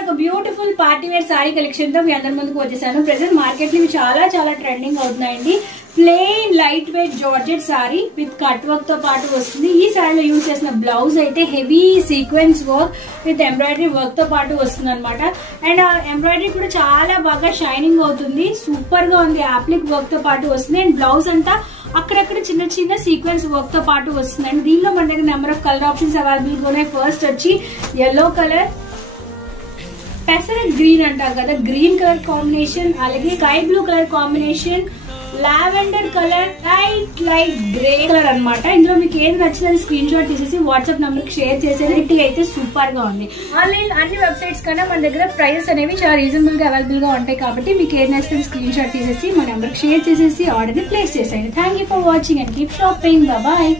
ఒక beautiful party wear sari collection తో మీ అందరి ముందుకు వచ్చేసాను. ప్రెసెంట్ మార్కెట్ లో చాలా చాలా ట్రెండింగ్ అవుతున్నాయండి. Plain light weight georgette sari with cut work తో పాటు వస్తుంది. ఈ సారీలో యూజ్ చేసిన బ్లౌజ్ అయితే heavy sequence work with embroidery work తో పాటు వస్తుంది అనమాట. అండ్ ఎంబ్రాయిడరీ కూడా చాలా బాగా షైనింగ్ అవుతుంది. సూపర్ గా ఉంది. అప్లిక్ వర్క్ తో పాటు వస్తుంది. అండ్ బ్లౌజ్ అంతా అక్కడక్కడ చిన్న చిన్న సీక్వెన్స్ వర్క్ తో పాటు వస్తుంది. అండ్ దీనిలో మన దగ్గర number of colour options available గా ఉన్నాయి. ఫస్ట్ వచ్చి ఎల్లో కలర్, పెసరెట్ గ్రీన్ అంటారు కదా, గ్రీన్ కలర్ కాంబినేషన్, అలాగే sky blue colour combination, lavender colour, light grey colour అనమాట. ఇందులో మీకు ఏది నచ్చినది స్క్రీన్ షాట్ తీసేసి వాట్సాప్ నంబర్ కి షేర్ చేసేది. రిట్గా అయితే సూపర్ గా ఉంది. ఆన్లైన్ అన్ని వెబ్సైట్స్ కన్నా మన దగ్గర ప్రైసెస్ అనేవి చాలా రీజనబుల్ గా అవైలబుల్ గా ఉంటాయి. కాబట్టి మీకు ఏది నచ్చినది స్క్రీన్ షాట్ తీసేసి మా నెంబర్ కి షేర్ చేసేసి ఆర్డర్ ని ప్లేస్ చేసేయండి. Thank you for watching and keep shopping. Bye.